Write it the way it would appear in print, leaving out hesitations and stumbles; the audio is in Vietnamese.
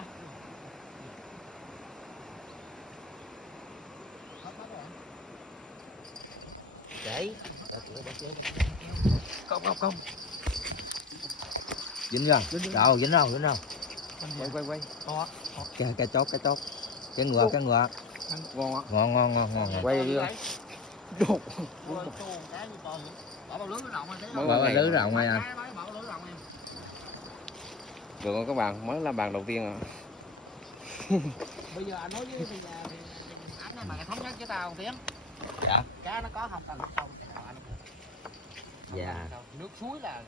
hả? Để không dính chưa? Đâu dính đâu quay cái chốt cái ngựa ngon quay đi đục bỏ lưới rộng này à. Được các bạn, mới là bàn đầu tiên à. Bây giờ anh nói với anh này mà thống nhất với tao Tiến. Dạ. Cá nó có không cần không. Dạ. Nước suối là